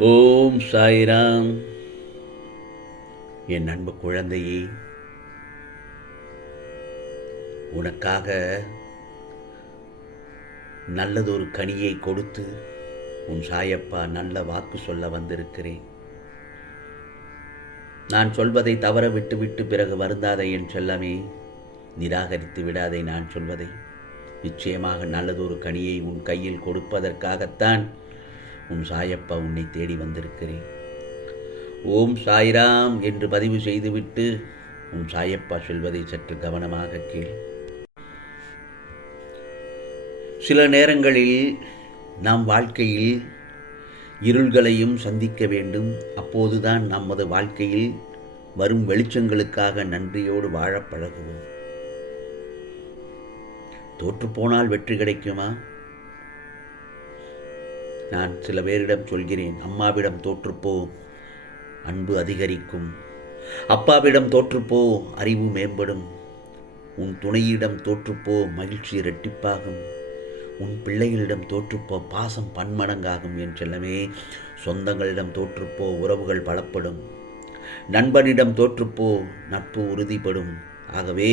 ஓம் சாய்ராம். என் அன்பு குழந்தையே, உனக்காக நல்லதொரு கனியை கொடுத்து உன் சாயப்பா நல்ல வாக்கு சொல்ல வந்திருக்கிறேன். நான் சொல்வதை தவற விட்டுவிட்டு பிறகு வருந்தாதே என் செல்லமே, நிராகரித்து விடாதே நான் சொல்வதை. நிச்சயமாக நல்லதொரு கனியை உன் கையில் கொடுப்பதற்காகத்தான் உன் சாயப்பா உன்னை தேடி வந்திருக்கிறேன். ஓம் சாய்ராம் என்று பதிவு செய்துவிட்டு உன் சாயப்பா சொல்வதை சற்று கவனமாக கேள். சில நேரங்களில் நாம் வாழ்க்கையில் இருள்களையும் சந்திக்க வேண்டும். அப்போதுதான் நமது வாழ்க்கையில் வரும் வெளிச்சங்களுக்காக நன்றியோடு வாழப் பழகுவோம். தோற்றுப்போனால் வெற்றி கிடைக்குமா? நான் சில பேரிடம் சொல்கிறேன், அம்மாவிடம் தோற்றுப்போ, அன்பு அதிகரிக்கும். அப்பாவிடம் தோற்றுப்போ, அறிவு மேம்படும். உன் துணையிடம் தோற்றுப்போ, மகிழ்ச்சி இரட்டிப்பாகும். உன் பிள்ளைகளிடம் தோற்றுப்போ, பாசம் பன்மடங்காகும். என் செல்லமே, சொந்தங்களிடம் தோற்றுப்போ, உறவுகள் பலப்படும். நண்பனிடம் தோற்றுப்போ, நட்பு உறுதிப்படும். ஆகவே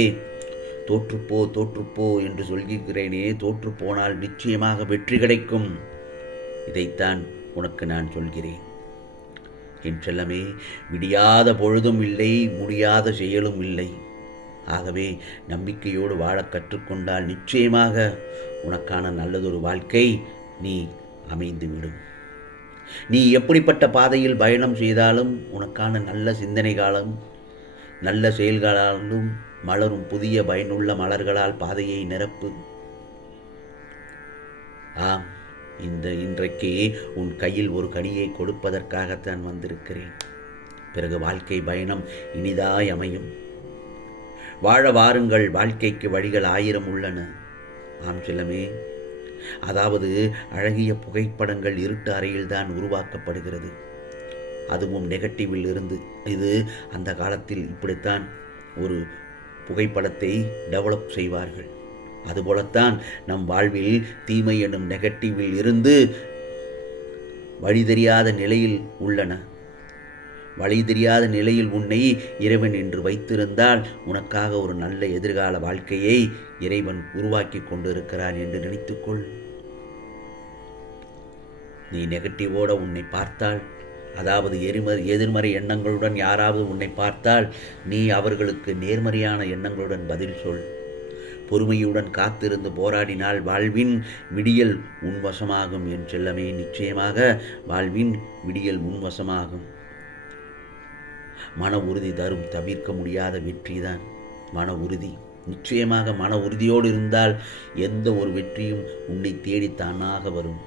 தோற்றுப்போ தோற்றுப்போ என்று சொல்கிறேனே, தோற்றுப்போனால் நிச்சயமாக வெற்றி கிடைக்கும். இதைத்தான் உனக்கு நான் சொல்கிறேன். என் செல்லமே, விடியாத பொழுதும் இல்லை, முடியாத செயலும் இல்லை. ஆகவே நம்பிக்கையோடு வாழ கற்றுக்கொண்டால் நிச்சயமாக உனக்கான நல்லதொரு வாழ்க்கை நீ அமைந்துவிடும். நீ எப்படிப்பட்ட பாதையில் பயணம் செய்தாலும் உனக்கான நல்ல சிந்தனை காலம், நல்ல செயல்களாலும் மலரும் புதிய பயனுள்ள மலர்களால் பாதையை நிரப்பு. ஆம், இன்றைக்கு உன் கையில் ஒரு கனியை கொடுப்பதற்காகத்தான் வந்திருக்கிறேன். பிறகு வாழ்க்கை பயணம் இனிதாய் அமையும். வாழ வாருங்கள், வாழ்க்கைக்கு வழிகள் 1000 உள்ளன. ஆம் செல்லமே, அதாவது அழகிய புகைப்படங்கள் இருட்டு அறையில்தான் உருவாக்கப்படுகிறது, அதுவும் நெகட்டிவில் இருந்து. இது அந்த காலத்தில் இப்படித்தான் ஒரு புகைப்படத்தை டெவலப் செய்வார்கள். அதுபோலத்தான் நம் வாழ்வில் தீமை எனும் நெகட்டிவில் இருந்து வழி தெரியாத நிலையில் உள்ளன. வழி தெரியாத நிலையில் உன்னை இறைவன் என்று வைத்திருந்தால் உனக்காக ஒரு நல்ல எதிர்கால வாழ்க்கையை இறைவன் உருவாக்கி கொண்டிருக்கிறான் என்று நினைத்துக்கொள். நீ நெகட்டிவோட உன்னை பார்த்தால், அதாவது எதிர்மறை எண்ணங்களுடன் யாராவது உன்னை பார்த்தால், நீ அவர்களுக்கு நேர்மறையான எண்ணங்களுடன் பதில் சொல். பொறுமையுடன் காத்திருந்து போராடினால் வாழ்வின் விடியல் உன்வசமாகும். என் செல்லமே, நிச்சயமாக வாழ்வின் விடியல் உன்வசமாகும். மன உறுதி தரும் தவிர்க்க முடியாத வெற்றிதான் மன உறுதி. நிச்சயமாக மன உறுதியோடு இருந்தால் எந்த ஒரு வெற்றியும் உன்னை தேடித்தானாக வரும்.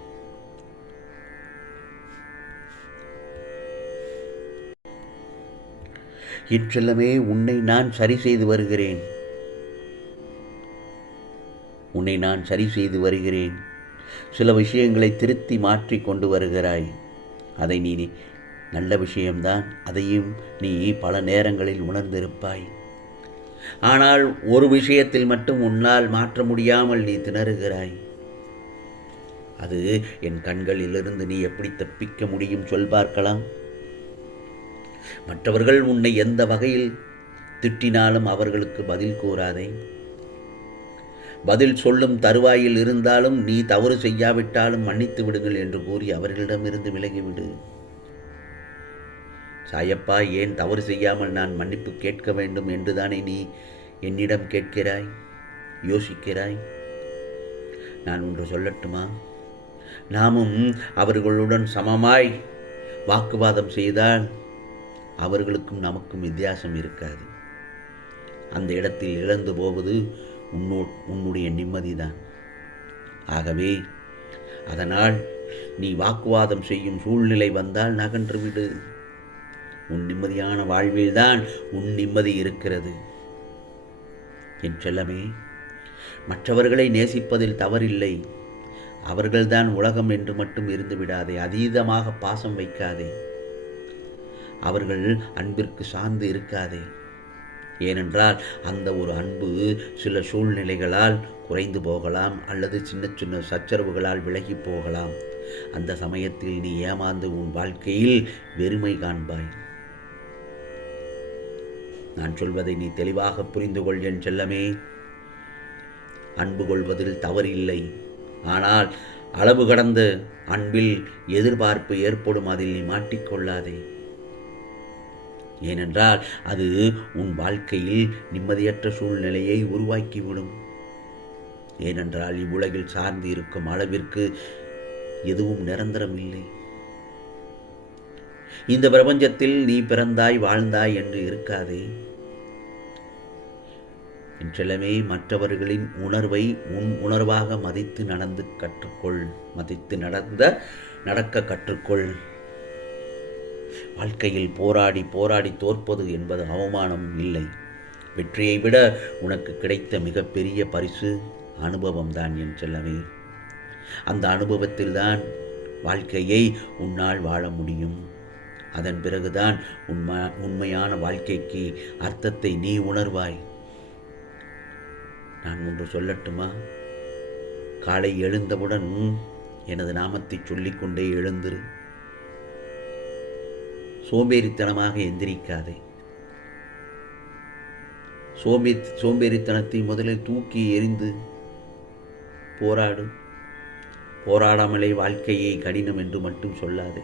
என் செல்லமே, உன்னை நான் சரி செய்து வருகிறேன். சில விஷயங்களை திருத்தி மாற்றி கொண்டு வருகிறாய். அதை நீ நல்ல விஷயம்தான், அதையும் நீ பல நேரங்களில் உணர்ந்திருப்பாய். ஆனால் ஒரு விஷயத்தில் மட்டும் உன்னால் மாற்ற முடியாமல் நீ திணறுகிறாய். அது என் கண்களிலிருந்து நீ எப்படி தப்பிக்க முடியும் சொல் பார்க்கலாம். மற்றவர்கள் உன்னை எந்த வகையில் திட்டினாலும் அவர்களுக்கு பதில் கூறாதே. பதில் சொல்லும் தருவாயில் இருந்தாலும் நீ தவறு செய்யாவிட்டாலும் மன்னித்து விடுங்கள் என்று கூறி அவர்களிடமிருந்து விலகிவிடு. சாயப்பா, ஏன் தவறு செய்யாமல் நான் மன்னிப்பு கேட்க வேண்டும் என்றுதானே நீ என்னிடம் கேட்கிறாய், யோசிக்கிறாய். நான் ஒன்று சொல்லட்டுமா? நாமும் அவர்களுடன் சமமாய் வாக்குவாதம் செய்தால் அவர்களுக்கும் நமக்கும் வித்தியாசம் இருக்காது. அந்த இடத்தில் இழந்து போவது உன்னுடைய நிம்மதிதான். ஆகவே அதனால் நீ வாக்குவாதம் செய்யும் சூழ்நிலை வந்தால் நகன்று விடு. உன் நிம்மதியான வாழ்வில்தான் உன் நிம்மதி இருக்கிறது. என் செல்லமே, மற்றவர்களை நேசிப்பதில் தவறில்லை. அவர்கள்தான் உலகம் என்று மட்டும் இருந்து விடாதே. அதீதமாக பாசம் வைக்காதே. அவர்கள் அன்பிற்கு சார்ந்து இருக்காதே. ஏனென்றால் அந்த ஒரு அன்பு சில சூழ்நிலைகளால் குறைந்து போகலாம், அல்லது சின்ன சின்ன சச்சரவுகளால் விலகி போகலாம். அந்த சமயத்தில் நீ ஏமாந்து உன் வாழ்க்கையில் வெறுமை காண்பாய். நான் சொல்வதை நீ தெளிவாக புரிந்து கொள் என் செல்லமே. அன்பு கொள்வதில் தவறில்லை. ஆனால் அளவு கடந்த அன்பில் எதிர்பார்ப்பு ஏற்படும். அதில் நீ மாட்டிக்கொள்ளாதே. ஏனென்றால் அது உன் வாழ்க்கையில் நிம்மதியற்ற சூழ்நிலையை உருவாக்கிவிடும். ஏனென்றால் இவ்வுலகில் சார்ந்து இருக்கும் அளவிற்கு எதுவும் நிரந்தரம் இல்லை. இந்த பிரபஞ்சத்தில் நீ பிறந்தாய் வாழ்ந்தாய் என்று இருக்காதே என் செல்லமே. மற்றவர்களின் உணர்வை உன் உணர்வாக மதித்து நடந்து கற்றுக்கொள். மதித்து நடக்க கற்றுக்கொள். வாழ்க்கையில் போராடி போராடி தோற்பது என்பது அவமானம் இல்லை. வெற்றியை விட உனக்கு கிடைத்த மிகப்பெரிய பரிசு அனுபவம்தான் என் செல்லமே. அந்த அனுபவத்தில்தான் வாழ்க்கையை உன்னால் வாழ முடியும். அதன் பிறகுதான் உண்மையான வாழ்க்கைக்கு அர்த்தத்தை நீ உணர்வாய். நான் ஒன்று சொல்லட்டுமா? காலை எழுந்தவுடன் எனது நாமத்தை சொல்லிக்கொண்டே எழுந்திரு. சோம்பேறித்தனமாக எந்திரிக்காதே. சோம்பேறித்தனத்தை முதலில் தூக்கி எறிந்து போராடு. போராடாமலே வாழ்க்கையை கடினம் என்று மட்டும் சொல்லாதே.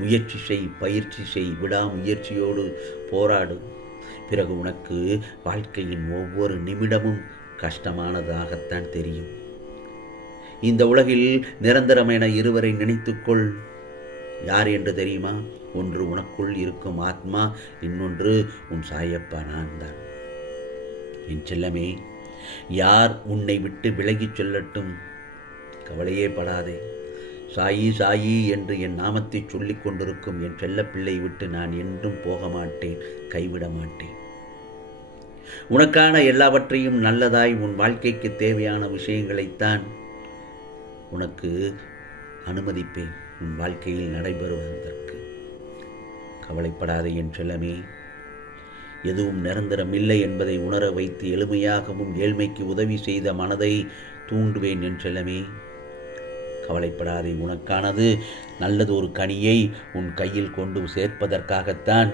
முயற்சி செய், பயிற்சி செய், விடாமுயற்சியோடு போராடு. பிறகு உனக்கு வாழ்க்கையின் ஒவ்வொரு நிமிடமும் கஷ்டமானதாகத்தான் தெரியும். இந்த உலகில் நிரந்தரமான இருவரை நினைத்துக்கொள். யார் என்று தெரியுமா? ஒன்று உனக்குள் இருக்கும் ஆத்மா, இன்னொன்று உன் சாயப்பா நான் தான். என் செல்லமே, யார் உன்னை விட்டு விலகிச் செல்லட்டும், கவலையே படாதே. சாயி சாயி என்று என் நாமத்தை சொல்லிக் கொண்டிருக்கும் என் செல்லப்பிள்ளை விட்டு நான் என்றும் போக மாட்டேன், கைவிட மாட்டேன். உனக்கான எல்லாவற்றையும் நல்லதாய் உன் வாழ்க்கைக்கு தேவையான விஷயங்களைத்தான் உனக்கு அனுமதிப்பேன் உன் வாழ்க்கையில் நடைபெறுவதற்கு. கவலைப்படாதே என் செல்லமே. எதுவும் நிரந்தரம் இல்லை என்பதை உணர வைத்து எளிமையாகவும் ஏழ்மைக்கு உதவி செய்த மனதை தூண்டுவேன் என் செல்லமே. கவலைப்படாதே. உனக்கானது நல்லதொரு கனியை உன் கையில் கொண்டு சேர்ப்பதற்காகத்தான்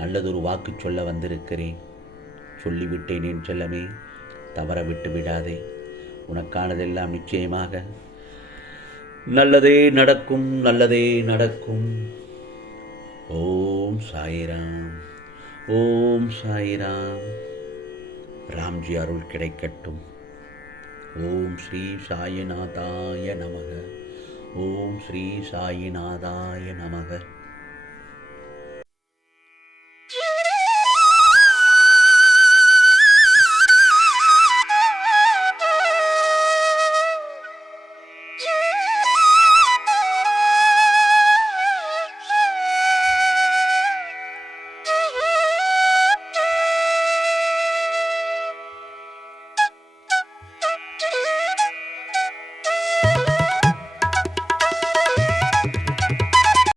நல்லதொரு வாக்கு சொல்ல வந்திருக்கிறேன். சொல்லிவிட்டேன் என் செல்லமே. தவற விட்டு விடாதே. உனக்கானதெல்லாம் நிச்சயமாக நல்லதே நடக்கும், நல்லதே நடக்கும். ஓம் சாய்ராம், ஓம் சாய்ராம். ராம்ஜி அருள் கிடைக்கட்டும். ஓம் ஸ்ரீ சாயிநாதாய நமக. ஓம் ஸ்ரீ சாயிநாதாய நமக.